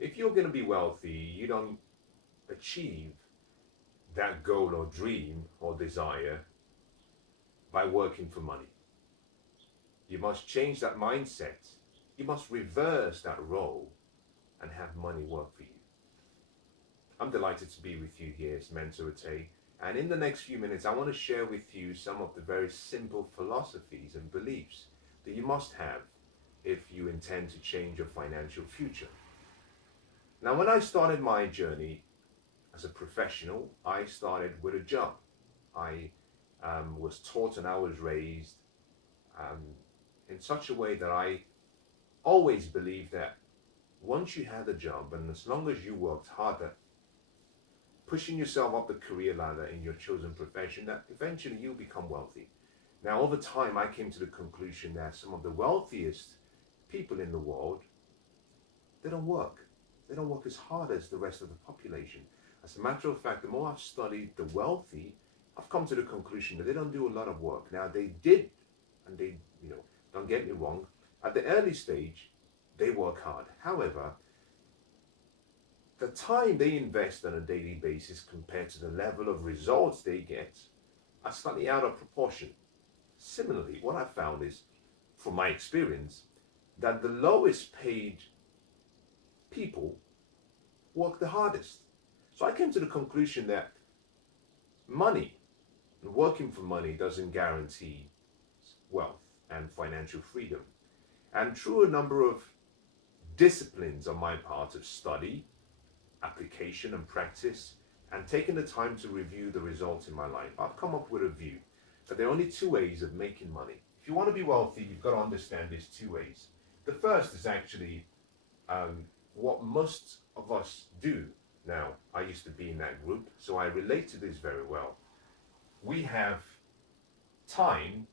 If you're going to be wealthy, you don't achieve that goal or dream or desire by working for money. You must change that mindset. You must reverse that role and have money work for you. I'm delighted to be with you here. It's Mensah Oteh. And in the next few minutes, I want to share with you some of the very simple philosophies and beliefs that you must have if you intend to change your financial future. Now, when I started my journey as a professional, I started with a job. I was taught and I was raised in such a way that I always believed that once you had a job, and as long as you worked harder, pushing yourself up the career ladder in your chosen profession, that eventually you'll become wealthy. Now, over time, I came to the conclusion that some of the wealthiest people in the world, they don't work. They don't work as hard as the rest of the population. As a matter of fact, the more I've studied the wealthy, I've come to the conclusion that they don't do a lot of work. Now, they did, and they, don't get me wrong, at the early stage, they work hard. However, the time they invest on a daily basis compared to the level of results they get are slightly out of proportion. Similarly, what I found is, from my experience, that the lowest paid people work the hardest. So I came to the conclusion that money, working for money, doesn't guarantee wealth and financial freedom. And through a number of disciplines on my part of study, application and practice, and taking the time to review the results in my life, I've come up with a view that there are only two ways of making money. If you want to be wealthy, you've got to understand there's two ways. The first is actually what most of us do. Now, I used to be in that group, so I relate to this very well. We have time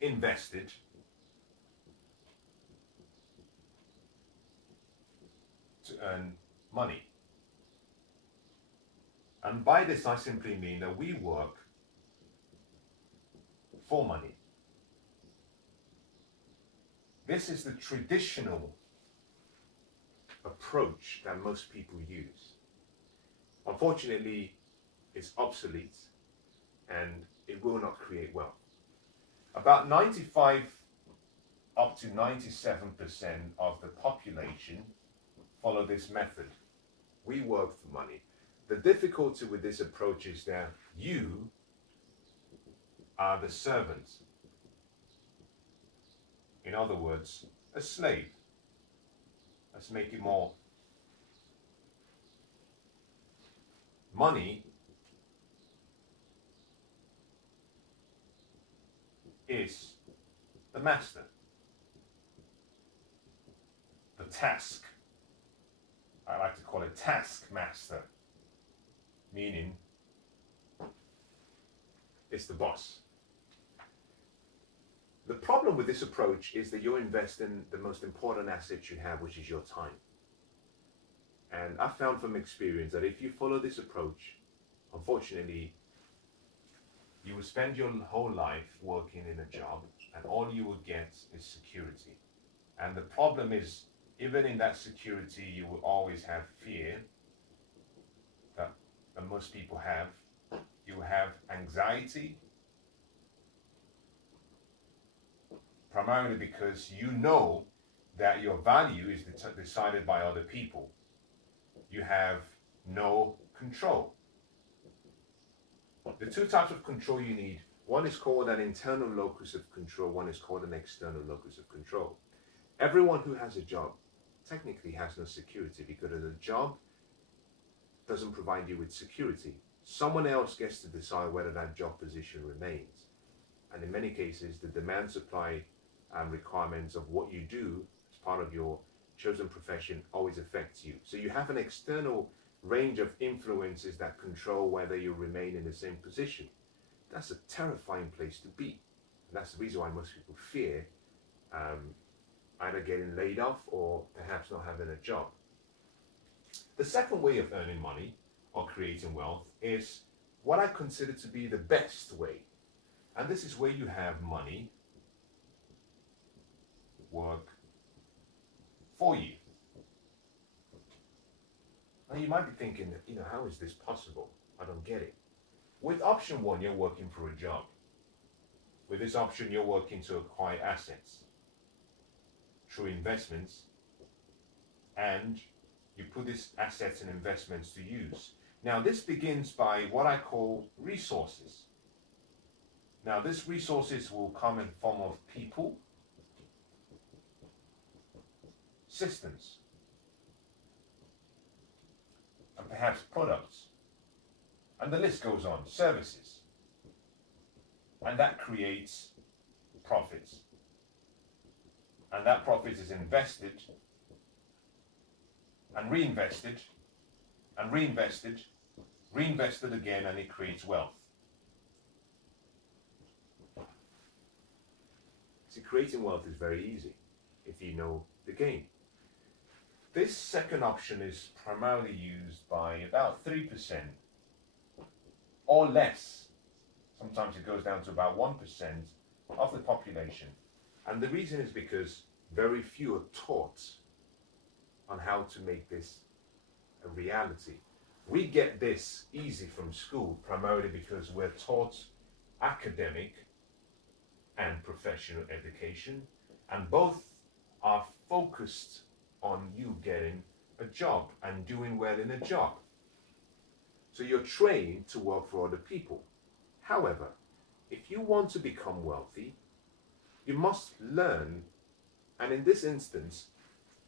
invested to earn money. And by this, I simply mean that we work for money. This is the traditional approach that most people use. Unfortunately, it's obsolete and it will not create wealth. About 95 up to 97% of the population follow this method. We work for money. The difficulty with this approach is that you are the servant. In other words, a slave. Let's make it more. Money is the master. The task, I like to call it taskmaster, meaning it's the boss. The problem with this approach is that you're investing the most important asset you have, which is your time. And I found from experience that if you follow this approach, unfortunately, you will spend your whole life working in a job and all you will get is security. And the problem is, even in that security, you will always have fear that most people have. You will have anxiety, primarily because you know that your value is decided by other people. You have no control. The two types of control you need, one is called an internal locus of control, one is called an external locus of control. Everyone who has a job technically has no security because a job doesn't provide you with security. Someone else gets to decide whether that job position remains. And in many cases, the demand-supply requirements of what you do as part of your chosen profession always affects you. So you have an external range of influences that control whether you remain in the same position. That's a terrifying place to be. And that's the reason why most people fear either getting laid off or perhaps not having a job. The second way of earning money or creating wealth is what I consider to be the best way. And this is where you have money work for you. Now you might be thinking, how is this possible? I don't get it. With option one, you're working for a job. With this option, you're working to acquire assets through investments, and you put these assets and investments to use. Now, this begins by what I call resources. Now, these resources will come in the form of people, systems, and perhaps products. And the list goes on, services. And that creates profits. And that profit is invested and reinvested and reinvested, reinvested again, and it creates wealth. See, creating wealth is very easy if you know the game. This second option is primarily used by about 3% or less. Sometimes it goes down to about 1% of the population. And the reason is because very few are taught on how to make this a reality. We get this easy from school primarily because we're taught academic and professional education, and both are focused on you getting a job and doing well in a job. So you're trained to work for other people. However, if you want to become wealthy, you must learn, and in this instance,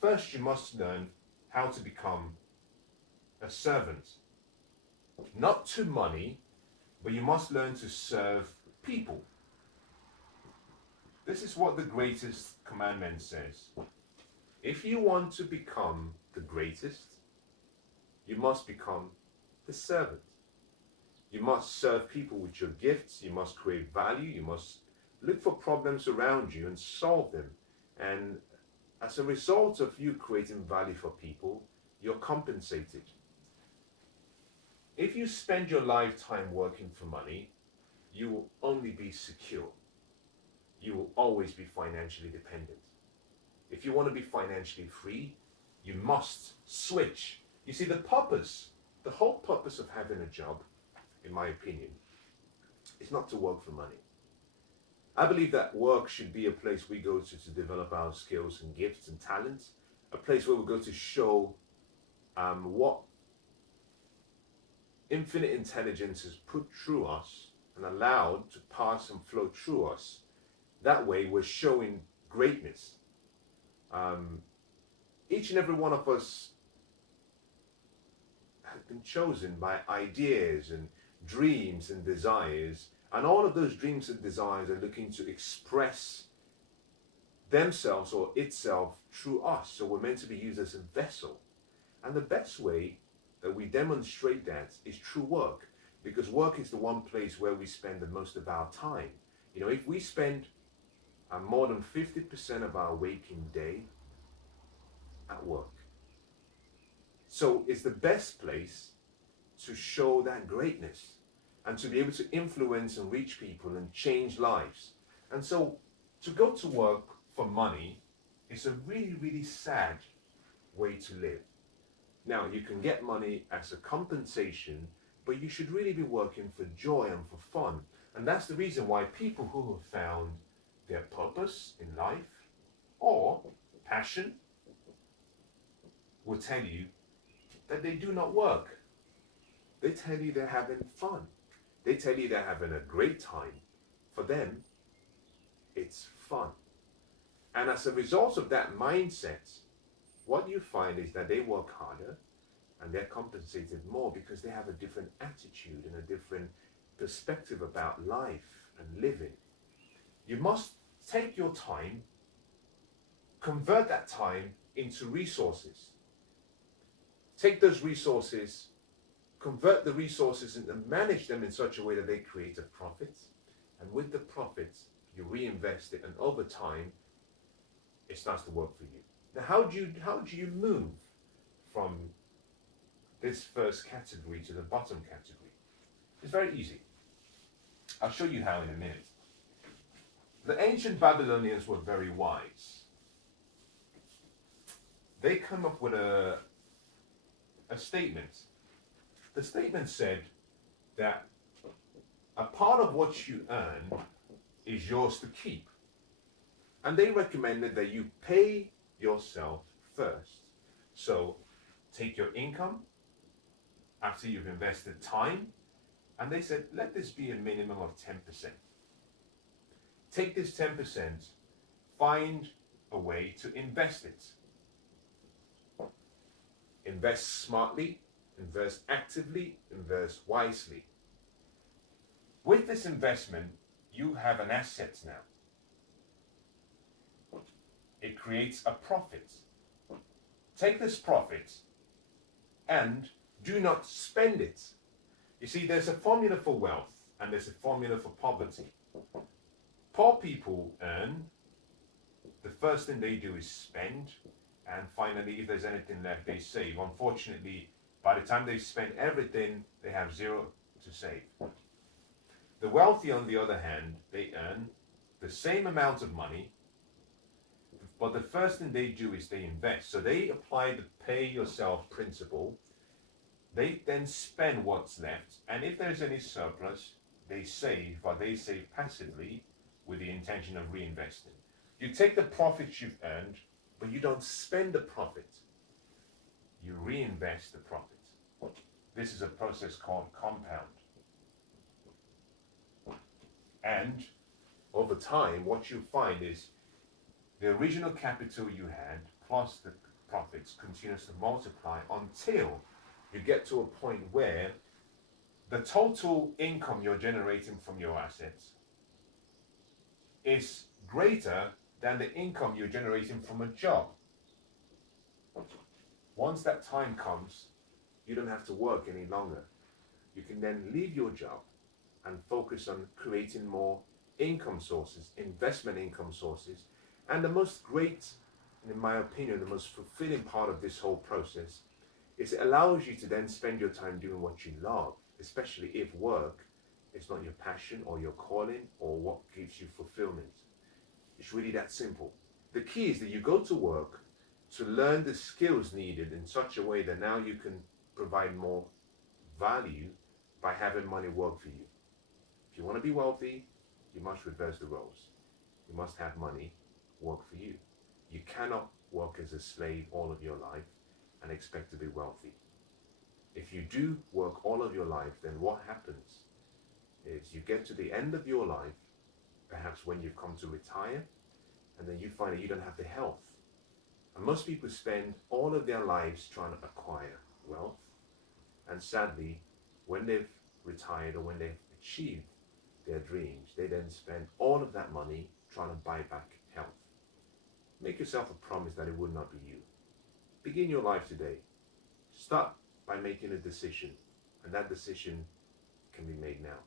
first you must learn how to become a servant. Not to money, but you must learn to serve people. This is what the greatest commandment says. If you want to become the greatest, you must become the servant. You must serve people with your gifts. You must create value. You must look for problems around you and solve them. And as a result of you creating value for people, you're compensated. If you spend your lifetime working for money, you will only be secure. You will always be financially dependent. If you want to be financially free, you must switch. You see, the whole purpose of having a job, in my opinion, is not to work for money. I believe that work should be a place we go to develop our skills and gifts and talents, a place where we go to show what infinite intelligence is put through us and allowed to pass and flow through us. That way we're showing greatness. Each and every one of us has been chosen by ideas and dreams and desires, and all of those dreams and desires are looking to express themselves or itself through us. So we're meant to be used as a vessel. And the best way that we demonstrate that is through work, because work is the one place where we spend the most of our time. If we spend more than 50% of our waking day at work, so it's the best place to show that greatness and to be able to influence and reach people and change lives. And so to go to work for money is a really, really sad way to live. Now, you can get money as a compensation, but you should really be working for joy and for fun. And that's the reason why people who have found their purpose in life or passion will tell you that they do not work. They tell you they're having fun. They tell you they're having a great time. For them, it's fun. And as a result of that mindset, what you find is that they work harder and they're compensated more because they have a different attitude and a different perspective about life and living. You must take your time, convert that time into resources. Take those resources, convert the resources and manage them in such a way that they create a profit. And with the profits, you reinvest it, and over time, it starts to work for you. Now, how do you move from this first category to the bottom category? It's very easy. I'll show you how in a minute. The ancient Babylonians were very wise. They come up with a a statement. The statement said that a part of what you earn is yours to keep. And they recommended that you pay yourself first. So take your income after you've invested time, and they said, let this be a minimum of 10%. Take this 10%, find a way to invest it. Invest smartly, invest actively, invest wisely. With this investment, you have an asset now. It creates a profit. Take this profit and do not spend it. You see, there's a formula for wealth and there's a formula for poverty. Poor people earn, the first thing they do is spend, and finally, if there's anything left, they save. Unfortunately, by the time they've spent everything, they have zero to save. The wealthy, on the other hand, they earn the same amount of money, but the first thing they do is they invest. So they apply the pay yourself principle. They then spend what's left, and if there's any surplus, they save, but they save passively with the intention of reinvesting. You take the profits you've earned, but you don't spend the profit. You reinvest the profit. This is a process called compound. And over time, what you find is the original capital you had plus the profits continues to multiply until you get to a point where the total income you're generating from your assets is greater than the income you're generating from a job. Once that time comes, you don't have to work any longer. You can then leave your job and focus on creating more income sources, investment income sources. And the most great, in my opinion, the most fulfilling part of this whole process is it allows you to then spend your time doing what you love, especially if work is not your passion or your calling or what gives you fulfillment. It's really that simple. The key is that you go to work to learn the skills needed in such a way that now you can provide more value by having money work for you. If you want to be wealthy, you must reverse the roles. You must have money work for you. You cannot work as a slave all of your life and expect to be wealthy. If you do work all of your life, then what happens is you get to the end of your life, perhaps when you've come to retire, and then you find that you don't have the health. And most people spend all of their lives trying to acquire wealth, and sadly, when they've retired or when they've achieved their dreams, they then spend all of that money trying to buy back health. Make yourself a promise that it would not be you. Begin your life today. Start by making a decision, and that decision can be made now.